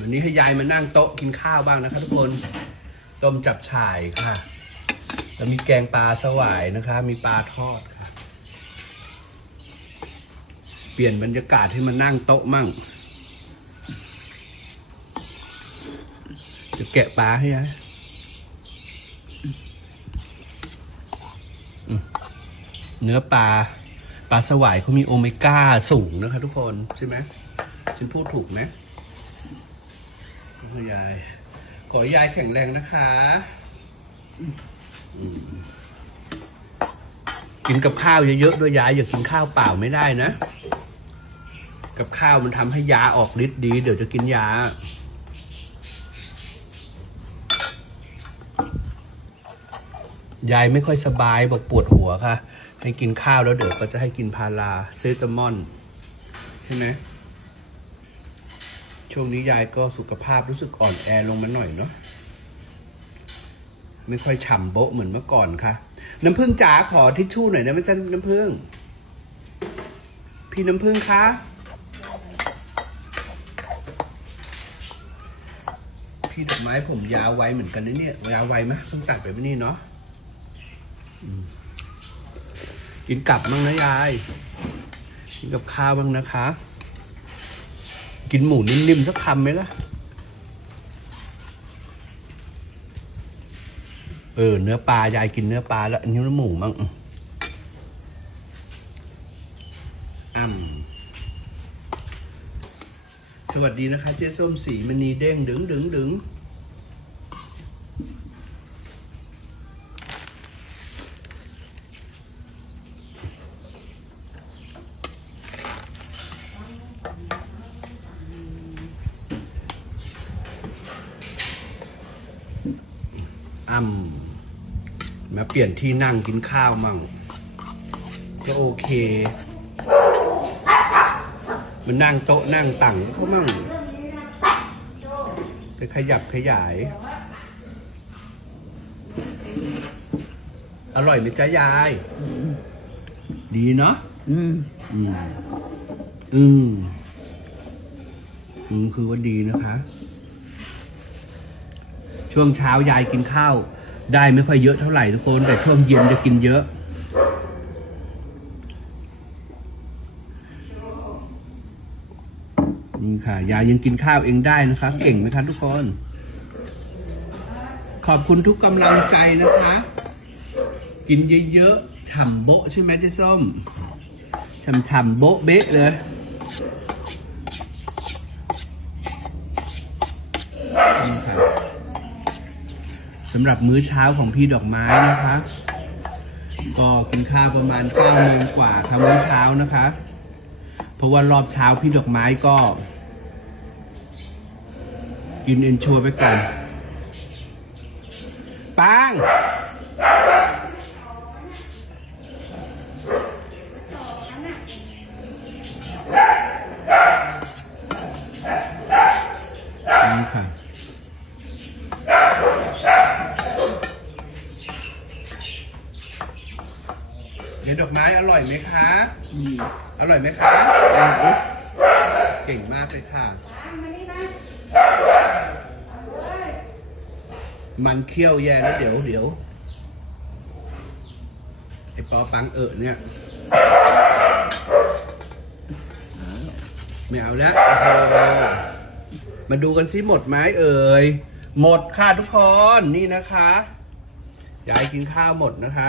วันนี้ให้ยายมานั่งโต๊ะกินข้าวบ้างนะคะทุกคน ต้มจับฉ่ายค่ะ แล้วมีแกงปลาสวายนะคะ มีปลาทอดค่ะ เปลี่ยนบรรยากาศให้มันนั่งโต๊ะมั่ง จะแกะปลาให้ยายเนื้อปลาปลาสวายเขามีโอเมก้าสูงนะคะทุกคน ใช่ไหมฉันพูดถูกไหม ยาย ขอให้ยายแข็งแรงนะคะอืมกินกับข้าวเยอะๆด้วยยายอย่ากินข้าวเปล่าไม่ได้นะ กับข้าวมันทำให้ยาออกฤทธิ์ดี เดี๋ยวจะกินยา ยายไม่ค่อยสบายบอกปวดหัวค่ะ ให้กินข้าวแล้วเดี๋ยวก็จะให้กินพาราเซตามอน ใช่ไหม ช่วงนี้ยายก็สุขภาพรู้สึกอ่อนแอลงมาหน่อยเนาะไม่ค่อยฉ่ำโบ๊ะเหมือนเมื่อก่อนค่ะ น้ำพึ่งจ๋าขอทิชชู่หน่อยนะแม่จันน้ำพึ่ง พี่น้ำพึ่งคะพี่ดอกไม้ผมยาวไวเหมือนกันนะเนี่ยยาวไวไหมเพิ่งตัดไปวันนี้เนาะกินกลับบ้างนะยายกินกับข้าวบ้างนะคะ กินหมูนิ่มๆสักคำไหมล่ะ เออ เนื้อปลายายกินเนื้อปลาแล้วอันนี้เนื้อหมูมั้งอ่ำสวัสดีนะคะ เจ๊ส้มสีมณีเด้งดึงดึงดึง อ่ำมาเปลี่ยนที่นั่งกินข้าวมั่งก็โอเค มันนั่งโต๊ะนั่งตั่งเขามั่งไปขยับขยาย อร่อยไหมจ๊ะยาย ดีเนาะอืม อืม อืมอืมคือว่าดีนะคะ ช่วงเช้ายายกินข้าว ได้ไม่ค่อยเยอะเท่าไหร่ทุกคน แต่ช่วงเย็นจะกินเยอะ นี่ค่ะ ยายยังกินข้าวเองได้นะคะเก่งไหมคะทุกคน ขอบคุณทุกกำลังใจนะคะ กินเยอะๆฉ่ำโบะใช่ไหมเจ๊ส้มฉ่ำๆโบะเบ๊ะเลยนี่ค่ะ สำหรับมื้อเช้าของพี่ดอกไม้นะคะ ก็กินข้าวประมาณ9โมงกว่าค่ะมื้อเช้านะคะ เพราะว่ารอบเช้าพี่ดอกไม้ก็ กินเอนโชไปก่อนปัง นี่ค่ะ เดี๋ยวดอกไม้อร่อยไหมคะอืมอร่อยไหมคะเก่งมากเลยค่ะ มันเคี่ยวแย่แล้วเดี๋ยวเดี๋ยวไอปอปังเอะเนี่ย ไม่เอาแล้วโอ้โหมาดูกันซิหมดไหมเอ่ย หมดค่ะทุกคน นี่นะคะ ยายกินข้าวหมดนะคะ